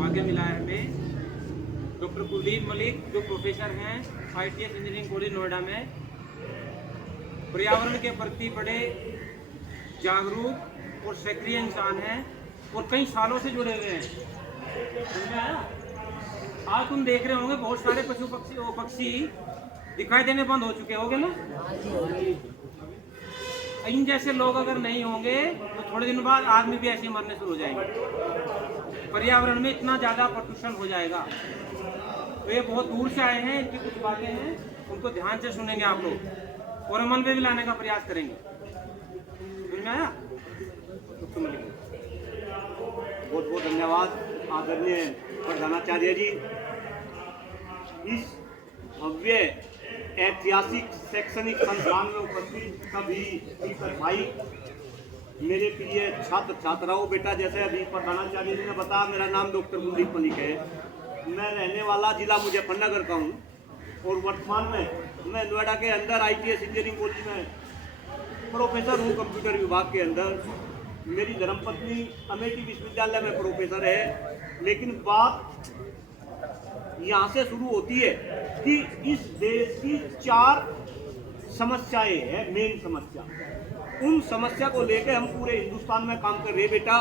सौभाग्य मिला है हमें। डॉक्टर कुलदीप मलिक जो प्रोफेसर हैं ITS इंजीनियरिंग कॉलेज नोएडा में, पर्यावरण के प्रति बड़े जागरूक और सक्रिय इंसान हैं और कई सालों से जुड़े हुए हैं। समझ में आया? आज तुम देख रहे होंगे बहुत सारे पशु पक्षी दिखाई देने बंद हो चुके होंगे ना। इन जैसे लोग अगर नहीं होंगे तो थोड़े दिन बाद आदमी भी ऐसे मरने शुरू हो जाएंगे। पर्यावरण में इतना ज़्यादा प्रदूषण हो जाएगा। तो ये बहुत दूर से आए हैं, इनकी कुछ बातें हैं, उनको ध्यान से सुनेंगे आप लोग और अमल में भी लाने का प्रयास करेंगे। समझ में आया? बहुत बहुत धन्यवाद आदरणीय प्रधानाचार्य जी। इस भव्य ऐतिहासिक शैक्षणिक संस्थान में उपस्थित सभी शिक्षक भाई, मेरे प्रिय छात्र छात्राओं, बेटा जैसे अभी प्रधानाचार्य जी ने बताया, मेरा नाम डॉक्टर कुलदीप मलिक है। मैं रहने वाला जिला मुजफ्फरनगर का हूँ और वर्तमान में मैं नोएडा के अंदर ITS इंजीनियरिंग कॉलेज में प्रोफेसर हूँ कंप्यूटर विभाग के अंदर। मेरी धर्मपत्नी अमेठी विश्वविद्यालय में प्रोफेसर है। लेकिन बात यहाँ से शुरू होती है कि इस देश की 4 समस्याएं हैं, मेन समस्या। उन समस्या को लेकर हम पूरे हिंदुस्तान में काम कर रहे बेटा।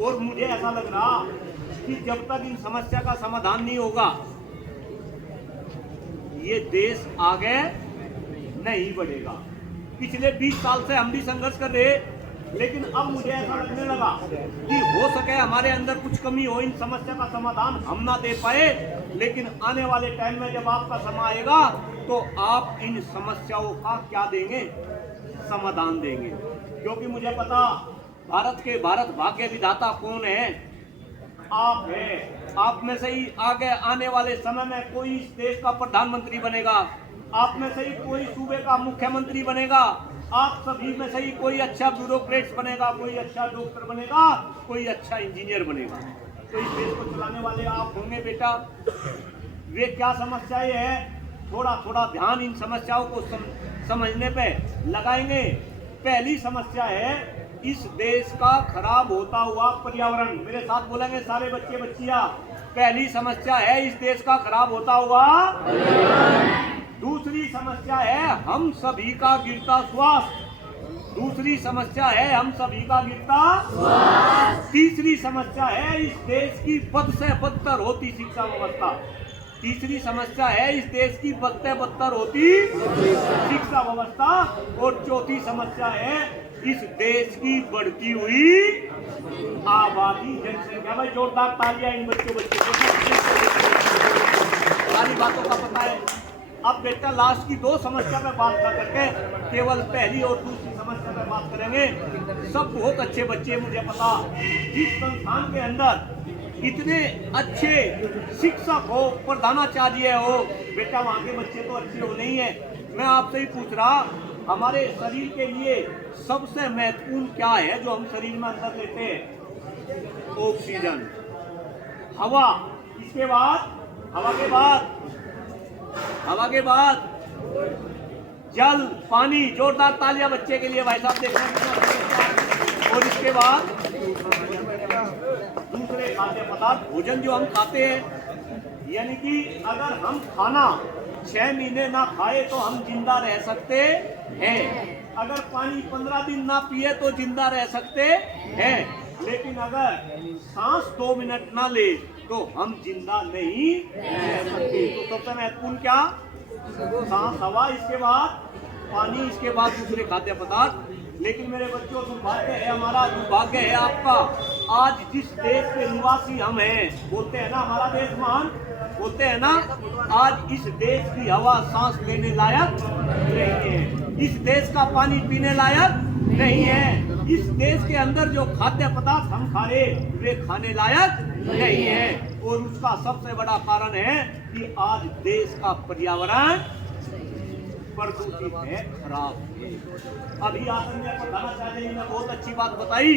और मुझे ऐसा लग रहा कि जब तक इन समस्या का समाधान नहीं होगा ये देश आगे नहीं बढ़ेगा। पिछले 20 साल से हम भी संघर्ष कर रहे, लेकिन अब मुझे ऐसा लगने लगा कि हो सके हमारे अंदर कुछ कमी हो, इन समस्या का समाधान हम ना दे पाए, लेकिन आने वाले टाइम में जब आपका समय आएगा तो आप इन समस्याओं का क्या देंगे? समाधान देंगे। क्योंकि मुझे पता भारत भाग्य विधाता कौन है? आप है। आप में से ही आगे आने वाले समय में कोई इस देश का प्रधानमंत्री बनेगा, आप में से ही कोई सूबे का मुख्यमंत्री बनेगा, आप सभी में से ही कोई अच्छा ब्यूरोक्रेट्स बनेगा, कोई अच्छा डॉक्टर बनेगा, कोई अच्छा इंजीनियर बनेगा। तो इस देश को चलाने वाले आप होंगे बेटा। वे क्या समस्याएं हैं, थोड़ा थोड़ा ध्यान इन समस्याओं को समझने पे लगाएंगे। पहली समस्या है इस देश का खराब होता हुआ पर्यावरण। मेरे साथ बोलेंगे सारे बच्चे बच्चियां। पहली समस्या है इस देश का खराब होता हुआ पर्यावरण। दूसरी समस्या है हम सभी का गिरता स्वास्थ्य। दूसरी समस्या है हम सभी का गिरता स्वास्थ्य। तीसरी समस्या है इस देश की बद से बदतर होती शिक्षा व्यवस्था। तीसरी समस्या है इस देश की बदते बदतर होती शिक्षा व्यवस्था। और चौथी समस्या है इस देश की बढ़ती हुई आबादी, जनसंख्या। भाई जोरदार तालियां इन बच्चों को। सारी बातों का पता है। अब बेटा लास्ट की 2 समस्या पे बात कर करके केवल पहली और दूसरी समस्या पे बात करेंगे। सब बहुत अच्छे बच्चे, मुझे पता। जिस संस्थान के अंदर इतने अच्छे शिक्षक हो, प्रधानाचार्य हो, बेटा वहाँ के बच्चे तो अच्छे हो नहीं है। मैं आपसे ही पूछ रहा, हमारे शरीर के लिए सबसे महत्वपूर्ण क्या है जो हम शरीर में अंदर लेते हैं? ऑक्सीजन, हवा। इसके बाद हवा के बाद जल, पानी। जोरदार तालियां बच्चे के लिए भाई साहब, देखना। और इसके बाद दूसरे खाद्य पदार्थ, भोजन जो हम खाते हैं। यानी कि अगर हम खाना 6 महीने ना खाए तो हम जिंदा रह सकते हैं। अगर पानी 15 दिन ना पिए तो जिंदा रह सकते हैं। लेकिन अगर सांस 2 मिनट ना ले तो हम जिंदा नहीं रह सकते। तो सबसे महत्वपूर्ण क्या? सांस, हवा, इसके बाद पानी, इसके बाद दूसरे खाद्य पदार्थ। लेकिन मेरे बच्चों, दुर्भाग्य है हमारा, दुर्भाग्य है आपका, आज जिस देश के निवासी हम हैं, बोलते हैं ना हमारा देश महान, बोलते हैं ना, आज इस देश की हवा सांस लेने लायक नहीं है। इस देश का पानी पीने लायक नहीं है। इस देश के अंदर जो खाद्य पदार्थ हम खा रहे वे खाने लायक नहीं है। और उसका सबसे बड़ा कारण है कि आज देश का पर्यावरण प्रदूषित है, खराब। अभी आदरणीय प्रधानाचार्य जी ने बहुत अच्छी बात बताई।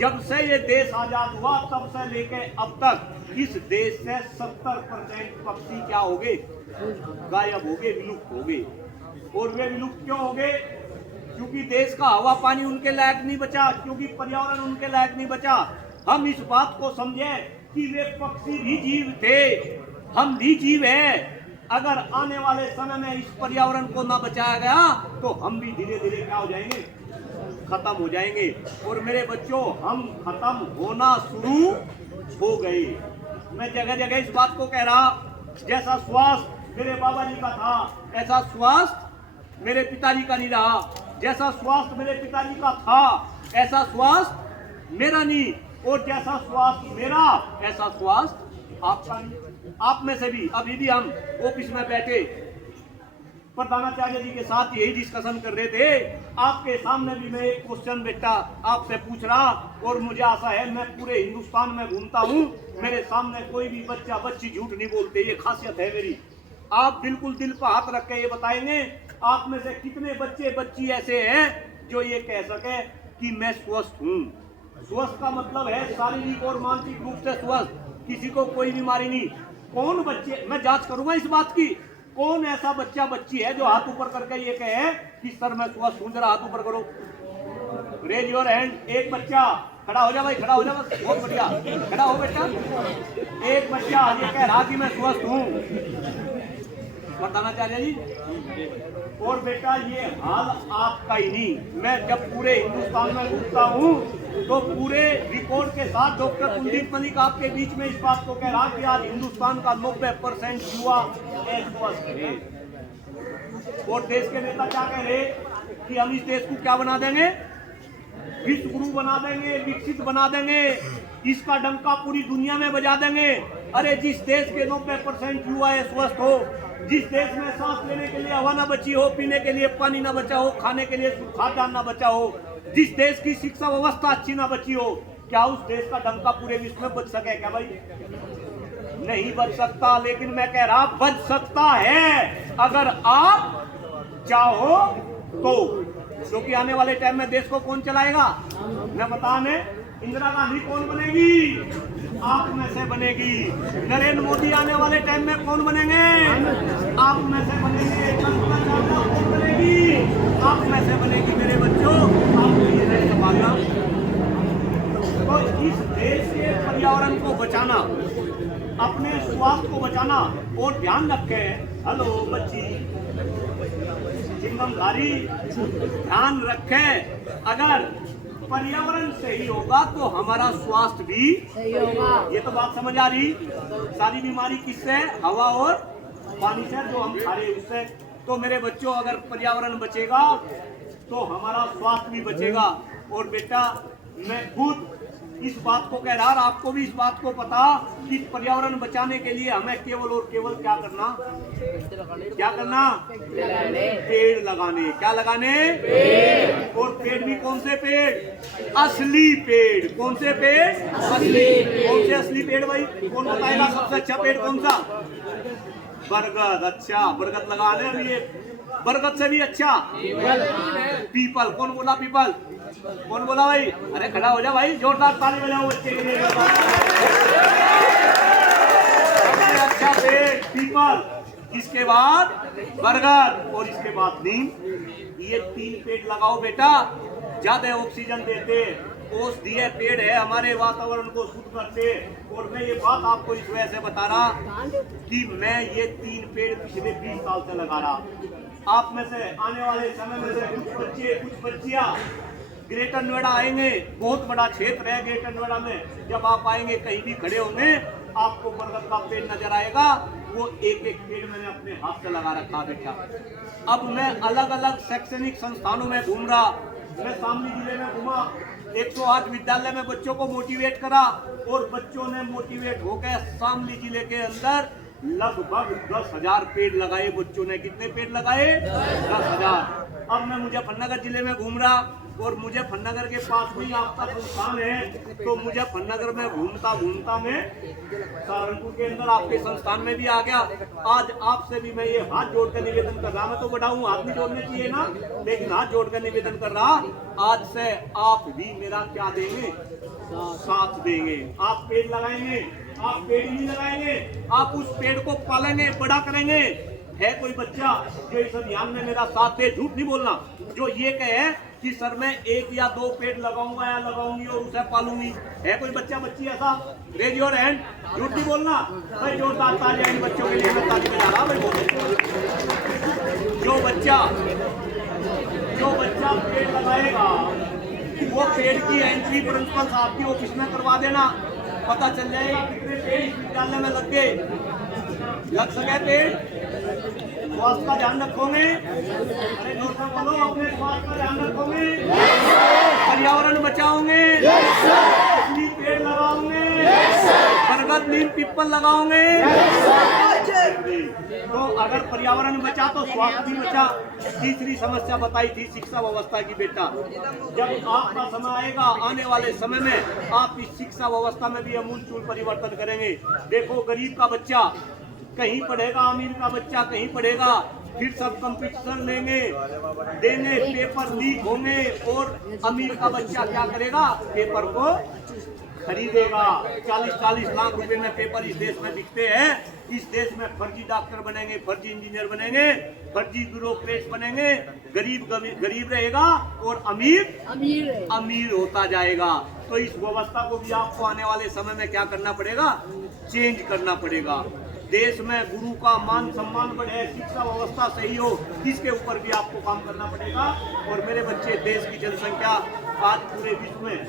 जब से ये देश आजाद हुआ तब से लेके अब तक इस देश से 70% पक्षी क्या हो गए? गायब हो गए, विलुप्त हो गए। और वे विलुप्त क्यों हो गए? क्योंकि देश का हवा पानी उनके लायक नहीं बचा, क्योंकि पर्यावरण उनके लायक नहीं बचा। हम इस बात को समझे कि वे पक्षी भी जीव थे, हम भी जीव हैं। अगर आने वाले समय में इस पर्यावरण को ना बचाया गया तो हम भी धीरे धीरे क्या हो जाएंगे, खत्म हो जाएंगे। और मेरे बच्चों, हम खत्म होना शुरू हो गए। मैं जगह जगह इस बात को कह रहा, जैसा स्वास्थ्य मेरे बाबा जी का था ऐसा स्वास्थ्य मेरे पिताजी का नहीं रहा, जैसा स्वास्थ्य मेरे पिताजी का था ऐसा स्वास्थ्य मेरा नहीं, और जैसा स्वास्थ्य मेरा ऐसा स्वास्थ्य आपका नहीं। आप में से भी अभी भी हम ऑफिस में बैठे प्रधानाचार्य जी के साथ यही डिस्कशन कर रहे थे। आपके सामने भी मैं एक क्वेश्चन बेटा आपसे पूछ रहा, और मुझे आशा है मैं पूरे हिंदुस्तान में घूमता हूँ, मेरे सामने कोई भी बच्चा बच्ची झूठ नहीं बोलते, ये खासियत है मेरी। आप बिल्कुल दिल पर हाथ रख के ये बताएंगे, आप में से कितने बच्चे बच्ची ऐसे हैं जो ये कह सके कि मैं स्वस्थ हूँ। स्वस्थ का मतलब है शारीरिक और मानसिक रूप से स्वस्थ, किसी को कोई बीमारी नहीं। कौन बच्चे, मैं जांच करूंगा इस बात की, कौन ऐसा बच्चा बच्ची है जो हाथ ऊपर करके ये कहे कि सर मैं स्वस्थ हूं, जरा हाथ ऊपर करो, रेज योर हैंड। एक बच्चा खड़ा हो जा भाई, खड़ा हो जा, बस बहुत बढ़िया, खड़ा हो बेटा। एक बच्चा ये कह रहा कि मैं स्वस्थ हूं, प्रधानाचार्य जी। और बेटा ये हाल आपका ही नहीं, मैं जब पूरे हिंदुस्तान में घूमता हूँ तो पूरे रिकॉर्ड के साथ डॉक्टर कुलदीप मलिक आपके बीच में इस बात को कह रहा कि आज हिंदुस्तान का 90% युवा स्वस्थ है। और देश के नेता क्या कह रहे कि हम इस देश को क्या बना देंगे, विश्व गुरु बना देंगे, विकसित बना देंगे, इसका डंका पूरी दुनिया में बजा देंगे। अरे जिस देश के 90% युवा स्वस्थ हो, जिस देश में सांस लेने के लिए हवा न बची हो, पीने के लिए पानी न बचा हो, खाने के लिए खाद्यान्न न बचा हो, जिस देश की शिक्षा व्यवस्था अच्छी न बची हो, क्या उस देश का डंका पूरे विश्व में बच सके क्या भाई? नहीं बच सकता। लेकिन मैं कह रहा बच सकता है अगर आप चाहो तो, क्योंकि आने वाले टाइम में देश को कौन चलाएगा? मैं बताने, इंदिरा गांधी कौन बनेगी? आप में से बनेगी। नरेंद्र मोदी आने वाले टाइम में कौन बनेंगे? आप में से बनेंगे। कल्पना चावला कौन बनेगी? आप में से बनेगी। मेरे बच्चों, आपको ये नहीं संभालना। तो इस देश के पर्यावरण को बचाना, अपने स्वास्थ्य को बचाना, और ध्यान रखें, हेलो बच्ची, चिंगमधारी, ध्यान रखें, अगर पर्यावरण सही होगा तो हमारा स्वास्थ्य भी सही होगा। ये तो बात समझ आ रही। सारी बीमारी किससे? हवा और पानी से, जो हम खा रहे उससे। तो मेरे बच्चों, अगर पर्यावरण बचेगा तो हमारा स्वास्थ्य भी बचेगा। और बेटा, मैं खुद इस बात को कह रहा, आपको भी इस बात को पता कि पर्यावरण बचाने के लिए हमें केवल और केवल क्या करना? क्या करना? पेड़ लगाने। क्या लगाने? पेड़। और पेड़ भी कौन से पेड़? असली पेड़। कौन से पेड़? असली। कौन से असली पेड़ भाई? कौन बताएगा सबसे अच्छा पेड़ कौन सा? बरगद। अच्छा, बरगद लगाने। अभी ये बरगद से भी अच्छा पीपल। कौन बोला पीपल? कौन बोला भाई? अरे खड़ा हो जा भाई, जोरदार ताली बजाओ बच्चे के लिए। अच्छा पेड़ पीपल, इसके बाद बरगद, और इसके बाद नीम। ये 3 पेड़ लगाओ बेटा, ज्यादा ऑक्सीजन देते, औषधीय पेड़ है, हमारे वातावरण को शुद्ध करते। और मैं ये बात आपको इस वजह से बता रहा कि मैं ये 3 पेड़ पिछले 20 साल से लगा रहा। आप में से आने वाले समय में से कुछ बच्चे, कुछ बच्चियां ग्रेटर नोएडा आएंगे। बहुत बड़ा क्षेत्र है ग्रेटर नोएडा में। जब आप आएंगे, कहीं भी खड़े होंगे, आपको बरगद का पेड़ नजर आएगा। वो एक एक पेड़ मैंने अपने हाथ से लगा रखा बेटा। अब मैं अलग अलग शैक्षणिक संस्थानों में घूम रहा। मैं शामली जिले में घूमा, 108 विद्यालय में बच्चों को मोटिवेट करा, और बच्चों ने मोटिवेट होकर शामली जिले के अंदर लगभग 10,000 पेड़ लगाए बच्चों ने। कितने पेड़ लगाए? 10,000। अब मैं मुजफ्फरनगर जिले में घूम रहा, और मुजफ्फरनगर के पास में आपका संस्थान है, तो मुजफ्फरनगर में घूमता घूमता मैं सहारनपुर के अंदर आपके संस्थान में भी आ गया। आज आपसे भी मैं ये हाथ जोड़ कर निवेदन कर रहा, मैं तो बड़ा हूँ, हाथ भी जोड़ने चाहिए ना, लेकिन हाथ जोड़ कर निवेदन कर रहा, आज से आप भी मेरा क्या देंगे? साथ देंगे। आप पेड़ लगाएंगे, आप पेड़ नहीं लगाएंगे, आप उस पेड़ को पालेंगे, बड़ा करेंगे। है कोई बच्चा जो इस अभियान में मेरा साथ दे? झूठ नहीं बोलना। जो ये कहे कि सर मैं 1 या 2 पेड़ लगाऊंगा या लगाऊंगी और उसे पालूंगी। है कोई बच्चा बच्ची ऐसा? Raise your hand. झूठ नहीं बोलना भाई, जोरदार तालियां इन बच्चों के लिए, मैं ताली बजा रहा भाई। जो बच्चा पेड़ लगाएगा वो पेड़ की एंट्री प्रिंसिपल साहब की ऑफिस में करवा देना, पता चल जाएगा कितने पेड़ इस विद्यालय में लग गए। लग सके पेड़, स्वास्थ्य का ध्यान रखोगे? अरे जोर से बोलो, अपने स्वास्थ्य का ध्यान रखोगे? पर्यावरण बचाओगे? असली पेड़ लगाओगे? बरगद नीम पीपल लगाओगे? तो अगर पर्यावरण बचा तो स्वास्थ्य भी बचा। तीसरी समस्या बताई थी शिक्षा व्यवस्था की। बेटा जब आपका समय आएगा, आने वाले समय में आप इस शिक्षा व्यवस्था में भी अमूलचूल परिवर्तन करेंगे। देखो, गरीब का बच्चा कहीं पढ़ेगा, अमीर का बच्चा कहीं पढ़ेगा, फिर सब कंपटीशन देंगे, पेपर लीक होंगे और अमीर का बच्चा क्या करेगा? पेपर को खरीदेगा। 40-40 लाख रुपए में पेपर इस देश में बिकते हैं। इस देश में फर्जी डॉक्टर बनेंगे, फर्जी इंजीनियर बनेंगे, फर्जी ब्यूरोक्रेट बनेंगे। गरीब रहेगा और अमीर होता जाएगा। तो इस व्यवस्था को भी आपको आने वाले समय में क्या करना पड़ेगा? चेंज करना पड़ेगा। देश में गुरु का मान सम्मान बढ़े, शिक्षा व्यवस्था सही हो, इसके ऊपर भी आपको काम करना पड़ेगा। और मेरे बच्चे, देश की जनसंख्या आज पूरे विश्व में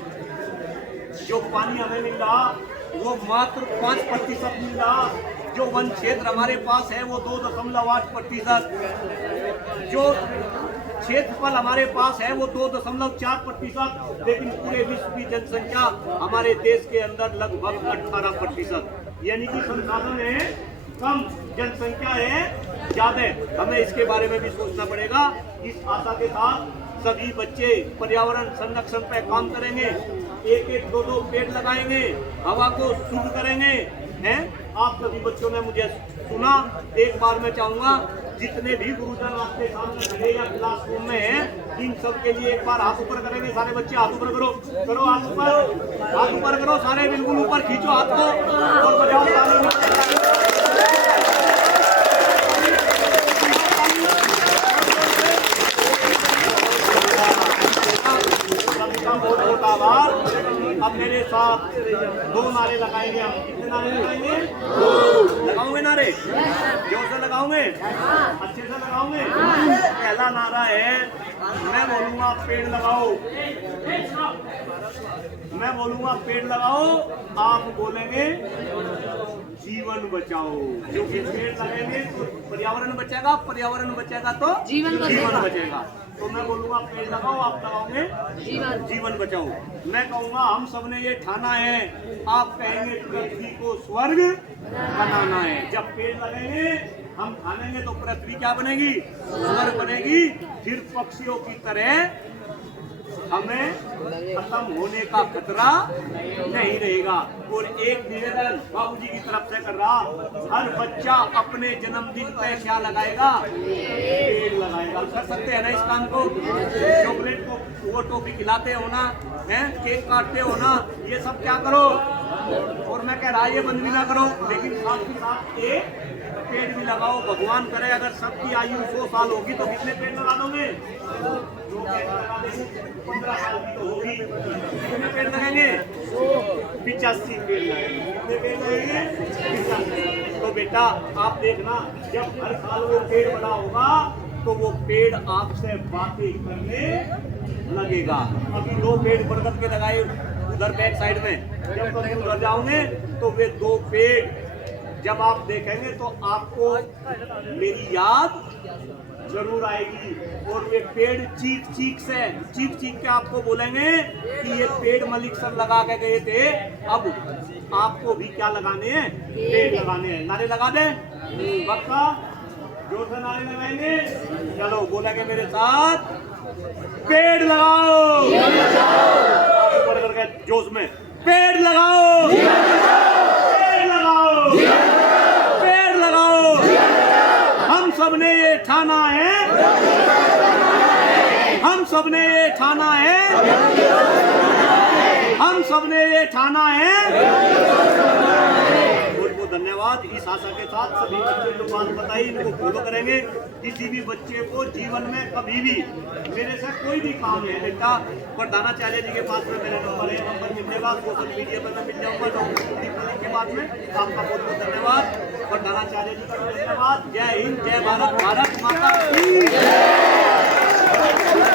जो पानी हमें मिल रहा वो मात्र 5% मिल रहा। जो वन क्षेत्र हमारे पास है वो 2.8%। जो क्षेत्रफल हमारे पास है वो 2.4%। लेकिन पूरे विश्व की जनसंख्या हमारे देश के अंदर लगभग 18%। यानी कि संसाधन है कम, जनसंख्या है ज्यादा। हमें इसके बारे में भी सोचना पड़ेगा। इस आशा के साथ सभी बच्चे पर्यावरण संरक्षण पे काम करेंगे, 1-1, 2-2 पेड़ लगाएंगे, हवा को शुद्ध करेंगे। हैं? आप सभी बच्चों ने मुझे सुना। एक बार मैं चाहूंगा जितने भी गुरुजन आपके सामने खड़े या क्लासरूम में हैं, इन सब के लिए एक बार हाथ ऊपर करेंगे। सारे बच्चे हाथ ऊपर करो, हाथ ऊपर करो, सारे बिल्कुल ऊपर खींचो हाथ को और बजाओ ताली। अब मेरे साथ 2 नारे लगाएंगे हम। कितने नारे लगाएंगे? लगाओगे नारे? जोर से लगाओगे? अच्छे से लगाओगे? पहला नारा है, मैं बोलूंगा पेड़ लगाओ। मैं बोलूंगा पेड़ लगाओ, आप बोलेंगे जीवन बचाओ। क्योंकि पेड़ लगेंगे तो पर्यावरण बचेगा, पर्यावरण बचेगा तो जीवन बचेगा। तो मैं बोलूंगा पेड़ लगाओ, आप लगाओगे जीवन बचाओ। मैं कहूंगा हम सबने ये ठाना है, आप कहेंगे पृथ्वी को स्वर्ग बनाना है। जब पेड़ लगेंगे हम ठानेंगे तो पृथ्वी क्या बनेगी? स्वर्ग बनेगी। फिर पक्षियों की तरह हमें खत्म होने का खतरा नहीं रहेगा। और एक निवेदन बाबूजी की तरफ से कर रहा, हर बच्चा अपने जन्मदिन पे क्या लगाएगा? पेड़ लगाएगा। कर सकते हैं ना इस काम को? चॉकलेट को वो टॉफी खिलाते हो ना, हैं, केक काटते हो ना, ये सब क्या करो। और मैं कह रहा ये बंद भी ना करो, लेकिन साथ ही साथ एक पेड़ भी लगाओ। भगवान करे अगर सबकी आयु 100 साल होगी तो कितने पेड़ लगा दोगे? 2 पेड़ लगा देंगे, 15 साल की तो होगी। कितने पेड़ लगेंगे? 85 पेड़ लगेंगे। कितने पेड़ लगेंगे? 85। तो बेटा आप देखना, जब हर साल वो पेड़ बड़ा होगा तो वो पेड़ आपसे बातें करने लगेगा। अभी 2 पेड़ बरगद के लगाए उधर बैक साइड में, जब कभी उधर जाओगे तो वे 2 पेड़ जब आप देखेंगे तो आपको मेरी याद जरूर आएगी। और वे पेड़ चीख के आपको बोलेंगे कि ये पेड़ मलिक सर लगा के गए थे, अब आपको भी क्या लगाने हैं? पेड़ लगाने हैं। नारे लगा दे पक्का? जोर से नारे लगाएंगे? चलो बोलेंगे मेरे साथ, पेड़ लगाओ। ऊपर करके जोश में, पेड़ लगाओ, पेड़ लगाओ, पेड़ लगाओ। हम सबने ये ठाना है, हम सबने ये ठाना है, हम सबने ये ठाना है। बहुत बहुत धन्यवाद। धन्यवाद। इस आशा के साथ सभी बच्चे जो बात बताई इनको फॉलो करेंगे। किसी भी बच्चे को जीवन में कभी भी मेरे से कोई भी काम है बेटा, प्रधानाचार्य जी के पास में मेरा नंबर है, नंबर मिलने बाद सोशल मीडिया पर मैं मिल जाऊंगा डॉक्टर के बाद में। आपका बहुत बहुत धन्यवाद, प्रधानाचार्य जी का धन्यवाद। जय हिंद, जय भारत, भारत माता की।